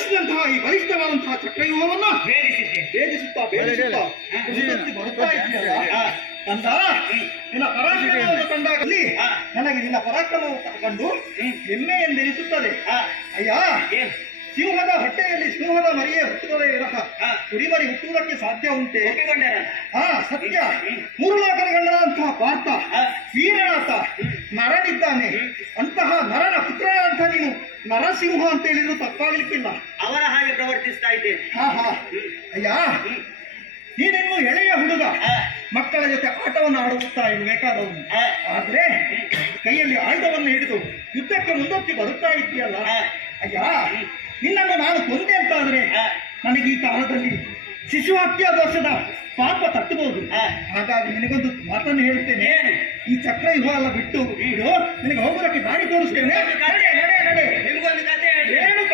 ರಚಿಸಿದಂತಹ ಈ ಬಲಿಷ್ಠವಾದಂತಹ ಚಕ್ರವ್ಯೂಹವನ್ನ ಭೇದಿಸುತ್ತಾ ಬರುತ್ತಾ ಇದೆಯಲ್ಲ ಅಂತ ನಿನ್ನ ಪರಾಕ್ರಮವನ್ನು ಕಂಡಾಗಲ್ಲಿ ನನಗೆ ನಿನ್ನ ಪರಾಕ್ರಮವನ್ನು ಕಂಡು ಹೆಮ್ಮೆ ಎಂದೆನಿಸುತ್ತದೆ. ಅಯ್ಯ, ಸಿಂಹದ ಹೊಟ್ಟೆಯಲ್ಲಿ ಸಿಂಹದ ಮರಿಯೇ ಹುಟ್ಟುತ್ತದೆ ವಿರಹ ಕುರಿಮರಿ ಹುಟ್ಟುವುದಕ್ಕೆ ಸಾಧ್ಯ ಉಂಟೆ? ಸತ್ಯ. ಮೂರು ಲೋಕದ ಗಂಡನಾದಂತಹ ಪಾರ್ಥ ವೀರನಾಥ ನರನಿದ್ದಾನೆ. ಅಂತಹ ನರನ ಪುತ್ರನಾದಂತಹ ನೀನು ನರಸಿಂಹ ಅಂತ ಹೇಳಿದ್ರು ತಪ್ಪಾಗಲಿಕ್ಕಿಲ್ಲ. ಅವರ ಹಾಗೆ ಪ್ರವರ್ತಿಸ್ತಾ ಇದ್ದೇನೆ. ಅಯ್ಯ, ನೀನೇನು ಎಳೆಯ ಹುಡುಗ, ಮಕ್ಕಳ ಜೊತೆ ಆಟವನ್ನು ಆಡುತ್ತಾ ಇರಬೇಕಾದವನು. ಆದ್ರೆ ಕೈಯಲ್ಲಿ ಆಯುಧವನ್ನು ಹಿಡಿದು ಯುದ್ಧಕ್ಕೆ ಮುಂದಕ್ಕೆ ಬರುತ್ತಾ ಇದೆಯಲ್ಲ ಅಯ್ಯ, ನಿನ್ನನ್ನು ನಾನು ಕೊಂದೆ ಅಂತಾದ್ರೆ ನನಗೆ ಈ ಕಾಲದಲ್ಲಿ ಶಿಶು ಹತ್ಯಾ ದೋಷದ ಪಾಪ ತಟ್ಟಬಹುದು. ಹಾಗಾಗಿ ನಿನಗೊಂದು ಮಾತನ್ನು ಹೇಳುತ್ತೇನೆ, ಈ ಚಕ್ರವ್ಯೂಹ ಎಲ್ಲ ಬಿಟ್ಟು ಇಡು, ನಿನಗೆ ಹೋಗೋದಕ್ಕೆ ದಾರಿ ತೋರಿಸ್ತೇನೆ. ನಡೆ. ನಿಮಗೊಂದು ಕಥೆ ಏನು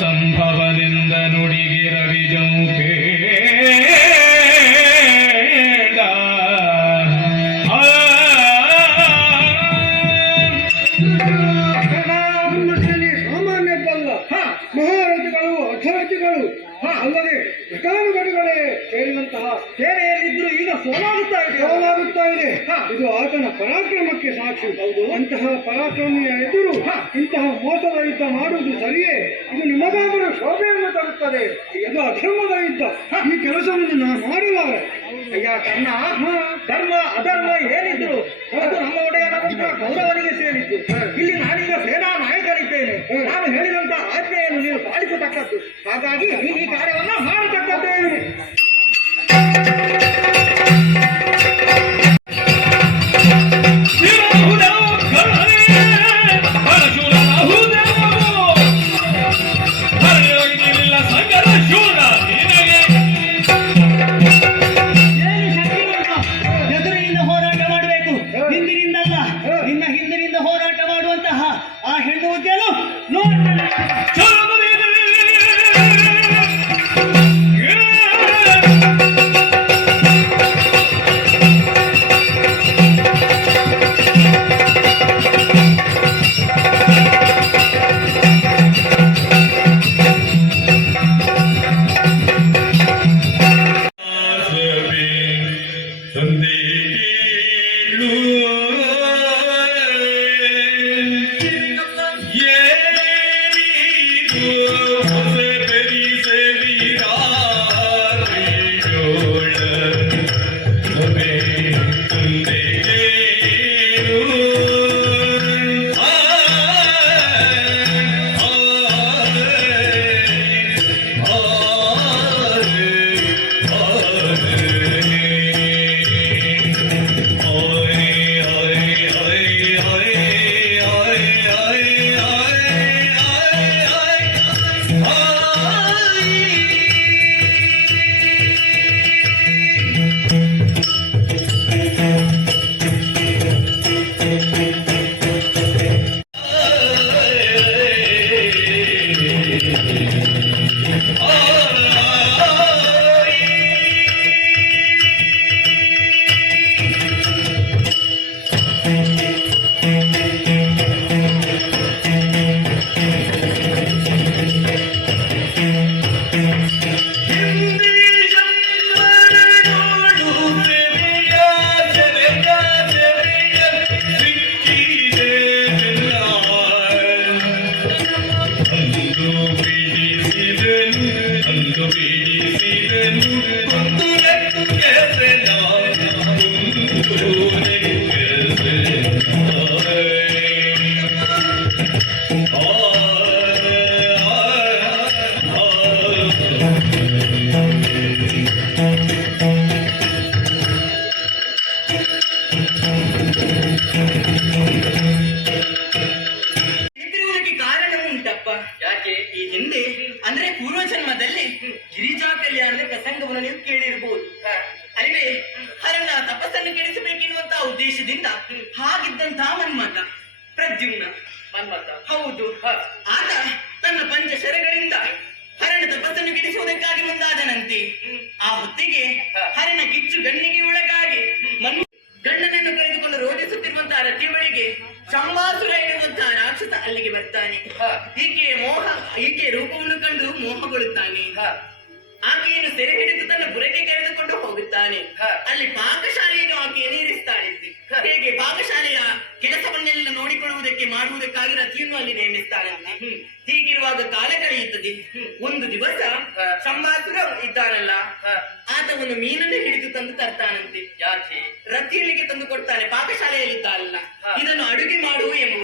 ಸಂಭವದಿಂದ ನುಡಿಗೆ ರವಿಜಂಪೇ ಸಾಮಾನ್ಯದ್ದಲ್ಲ. ಮಹಾರಥಿಗಳು ಅಧರಥಿಗಳು ಅಲ್ಲದೆ ಘಟಾನುಘಟಿಗಳೇ ಸೇರಿದಂತಹ ಸೇನೆಯಲ್ಲಿದ್ರು ಈಗ ಸೋಲಾಗುತ್ತಾ ಇದೆ. ಇದು ಆತನ ಪರಾಕ್ರಮಕ್ಕೆ ಸಾಕ್ಷಿ. ಹೌದು, ಅಂತಹ ಪರಾಕ್ರಮಿಯ ಎದುರು ಇಂತಹ ಮೋಸದ ಯುದ್ಧ ಮಾಡುವುದು ಸರಿಯೇ? ಇದು ನಿಮಗಾದರೂ ಶೋಭೆಯನ್ನು ತರುತ್ತದೆ. ಇದು ಅಧರ್ಮದ ಯುದ್ಧ. ಈ ಕೆಲಸವನ್ನು ನಾನು ಮಾಡಲಾರೆ. ಅಯ್ಯ ಕಣ್ಣ, ಧರ್ಮ ಅಧರ್ಮ ಏನಿದ್ರು ಅದು ನಮ್ಮ ಒಡೆಯನಾದಂತಹ ಕೌರವನಿಗೆ ಸೇರಿದ್ದು. ಇಲ್ಲಿ ನಾನೀಗ ಸೇನಾ ನಾಯಕನಿದ್ದೇನೆ. ನಾನು ಹೇಳಿದಂತಹ ಆಜ್ಞೆಯನ್ನು ನೀವು ಪಾಲಿಸತಕ್ಕದ್ದು. ಹಾಗಾಗಿ ಈ ಕಾರ್ಯವನ್ನು ಮಾಡತಕ್ಕದ್ದೇನೆ. ಎದುರಿನಿಂದ ಹೋರಾಟ ಮಾಡಬೇಕು, ಹಿಂದಿನಿಂದಲ್ಲ. ನಿನ್ನ ಹಿಂದಿನಿಂದ ಹೋರಾಟ ಮಾಡುವಂತ ಬಂದಂತಹ ಆ ಹೆಣ್ಣು ಹುದ್ದೆಯನ್ನು ನೋಡ್ತಾರೆ. ನಿಂತಿರುವುದಕ್ಕೆ ಕಾರಣ ಉಂಟಪ್ಪ. ಯಾಕೆ? ಈ ಹಿಂದೆ ಅಂದ್ರೆ ಪೂರ್ವ ಜನ್ಮದಲ್ಲಿ ಗಿರಿಜಾ ಕಲ್ಯಾಣ ಪ್ರಸಂಗವನ್ನು ನೀವು ಕೇಳಿರಬಹುದು ಅಲ್ಲವೇ? ಹರಣ ತಪಸ್ಸನ್ನು ಕೆಡಿಸಬೇಕೆನ್ನುವಂತಹ ಉದ್ದೇಶದಿಂದ ಹಾಗಿದ್ದಂತಹ ಮನ್ಮಥ ಪ್ರದ್ಯುಮ್ನ ಹೌದು, ಆತ ತನ್ನ ಪಂಚ ಶರಗಳಿಂದ ಹರಣ ತಪಸ್ಸನ್ನು ಕೆಡಿಸುವುದಕ್ಕಾಗಿ ಮುಂದಾದನಂತೆ. ಆ ಹೊತ್ತಿಗೆ ಹರಣ ಕಿಚ್ಚು ಗಣ್ಣಿಗೆ ಒಳಗಾಗಿ ಗಂಡನನ್ನು ಕರೆದುಕೊಂಡು ರೋಧಿಸುತ್ತಿರುವಂತಹ ರತಿಯ ಬಳಿಗೆ ಶಂಬಾಸುರ ಎನ್ನುವಂತಹ ರಾಕ್ಷಸ ಅಲ್ಲಿಗೆ ಬರ್ತಾನೆ. ಈಕೆಯ ರೂಪವನ್ನು ಕಂಡು ಮೋಹಗೊಳ್ಳುತ್ತಾನೆ. ಆಕೆಯನ್ನು ಸೆರೆ ಹಿಡಿದು ತನ್ನ ಪುರಕ್ಕೆ ಕರೆದುಕೊಂಡು ಹೋಗುತ್ತಾನೆ. ಅಲ್ಲಿ ಪಾಕಶಾಲೆಯನ್ನು ಆಕೆಯನ್ನು ಇರಿಸ್ತಾಳೆ. ಹೇಗೆ ಪಾಕಶಾಲೆಯ ಕೆಲಸವನ್ನೆಲ್ಲ ನೋಡಿಕೊಳ್ಳುವುದಕ್ಕೆ ಮಾಡುವುದಕ್ಕಾಗಿ ರತಿಯನ್ನು ಅಲ್ಲಿ ನೇಮಿಸ್ತಾಳಂತೆ. ಹೀಗಿರುವಾಗ ಕಾಲ ಕಳೆಯುತ್ತದೆ. ಒಂದು ದಿವಸ ಶಂಬಾಸುರ ಇದ್ದಾನಲ್ಲ, ಆತ ಒಂದು ಮೀನನ್ನು ಹಿಡಿದು ತಂದು ತರ್ತಾನಂತೆ. ಯಾಕೆ? ರತಿಯಲ್ಲಿಗೆ ತಂದು ಕೊಡ್ತಾನೆ. ಪಾಕಶಾಲೆಯಲ್ಲಿ ಇದ್ದಾರಲ್ಲ, ಇದನ್ನು ಅಡುಗೆ ಮಾಡು ಎಂಬುದು.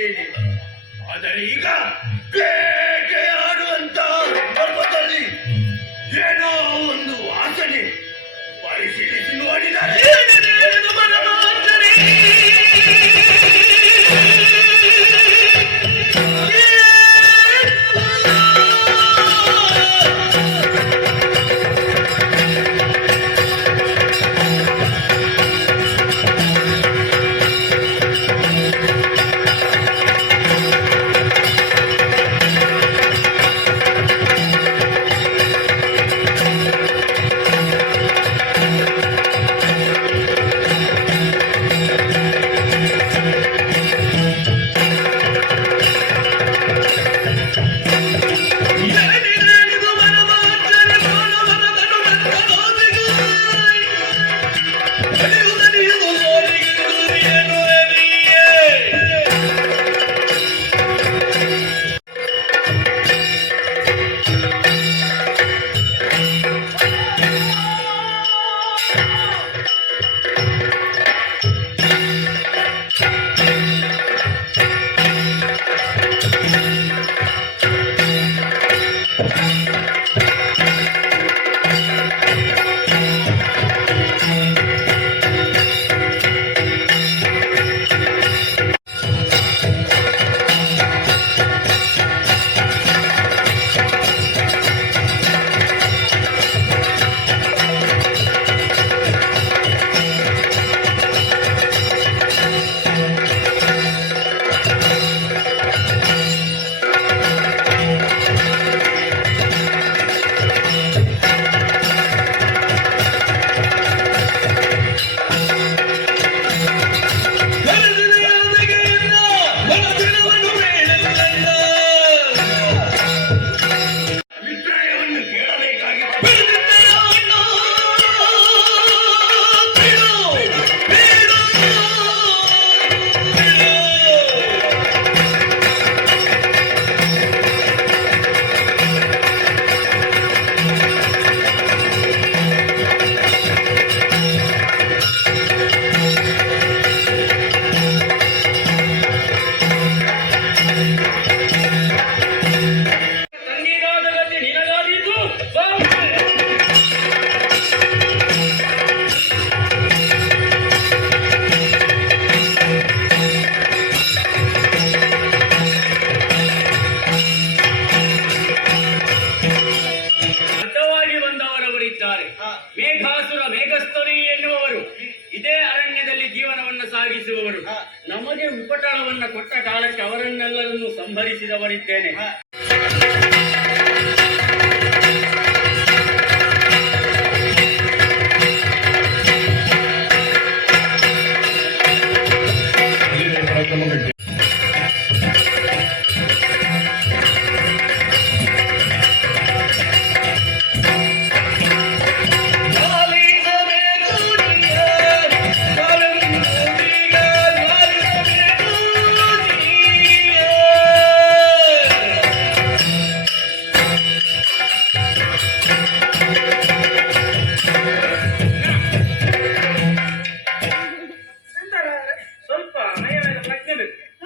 ಬಯಸುತ್ತೇನೆ. ಆದರೆ ಈಗ ಬೇಟೆಯಾಡುವಂತ ಸಂದರ್ಭದಲ್ಲಿ ಏನೋ ಒಂದು ವಾಸನೆ ಪರಿಶೀಲಿಸಿ ನೋಡಿದರೆ ಮೇಘಾಸುರ ಮೇಘಸ್ತರಿ ಎನ್ನುವವರು ಇದೇ ಅರಣ್ಯದಲ್ಲಿ ಜೀವನವನ್ನು ಸಾಗಿಸುವವರು. ನಮಗೆ ಉಪಟಳವನ್ನ ಕೊಟ್ಟ ಕಾಲಕ್ಕೆ ಅವರನ್ನೆಲ್ಲರನ್ನು ಸಂಹರಿಸಿದವರಿದ್ದೇನೆ. ಸ್ವಲ್ಪ ಮೈಯ ಮೇಲೆ ಪ್ರಜ್ಞೆ ಬೇಕು.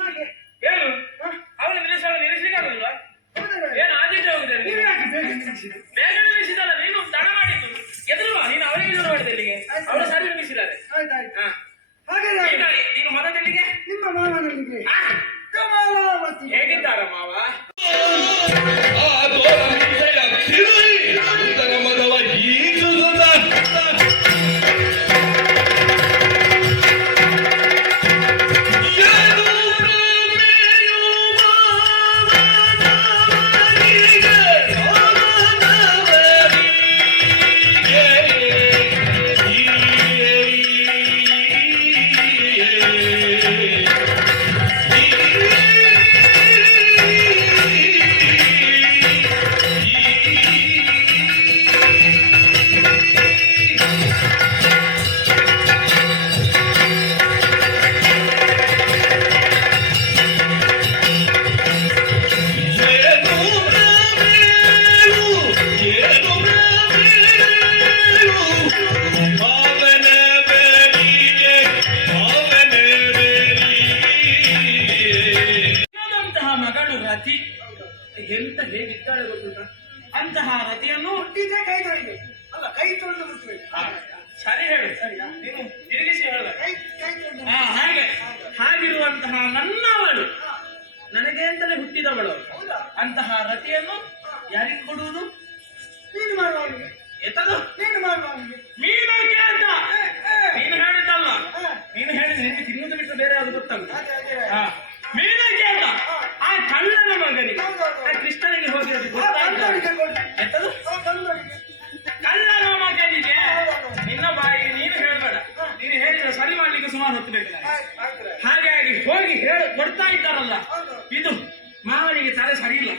ಅಂತಹ ರತಿಯನ್ನು ಹುಟ್ಟಿದ್ರೆ ಕೈ ತೊಳಿಬೇಕು ಅಲ್ಲ ಕೈ ತೊಳೆದು ಮುಟ್ಟಬೇಕು ಆ, ಸರಿ ಹೇಳು ನೀನು ತಿರುಗಿಸಿ ಹೇಳ ಕೈ ತೊಳೆದು ಹಾಗೆ ಹಾಗಿರುವಂತಹ ನನ್ನವಳು ನನಗೆ ಅಂತಲೇ ಹುಟ್ಟಿದವಳು ಹೌದಾ ಅಂತಹ ರತಿಯನ್ನು ಯಾರಿಗೆ ಕೊಡುವುದು? ನೀನು ಮಾಡುವವನಿಗೆ ಎತ್ತದು ನೀನು ಮಾಡುವವನಿಗೆ ಮೀನಕ್ಕೆ ಅಂತ ನೀನು ಹೇಳಿದ್ದಲ್ಲ, ನೀನು ಹೇಳಿದ ನಿನಗೆ ತಿನ್ನುವುದು ಬಿಟ್ಟು ಬೇರೆ ಯಾವುದು ಗೊತ್ತಾಗುದು. ಮೀನಕ್ಕೆ ಅಂತ ಆ ಕಳ್ಳನ ಮಗನಿಗೆ ಆ ಕೃಷ್ಣನಿಗೆ ಹೋಗಿರೋದು ಗೊತ್ತಾಯ್ತು. ಎತ್ತದು ಕಳ್ಳನ ಮಗನಿಗೆ ನಿನ್ನ ಬಾಯಿ ನೀನು ಹೇಳ್ಬೇಡ, ನೀನು ಹೇಳಿದ್ರೆ ಸರಿ ಮಾಡ್ಲಿಕ್ಕೆ ಸುಮಾರು ಹೊತ್ತು ಬೇಕು ನನಗೆ. ಹಾಗಾಗಿ ಹೋಗಿ ಕೊಡ್ತಾ ಇದ್ದಾರಲ್ಲ, ಇದು ಮಾವನಿಗೆ ತಲೆ ಸರಿ ಇಲ್ಲ.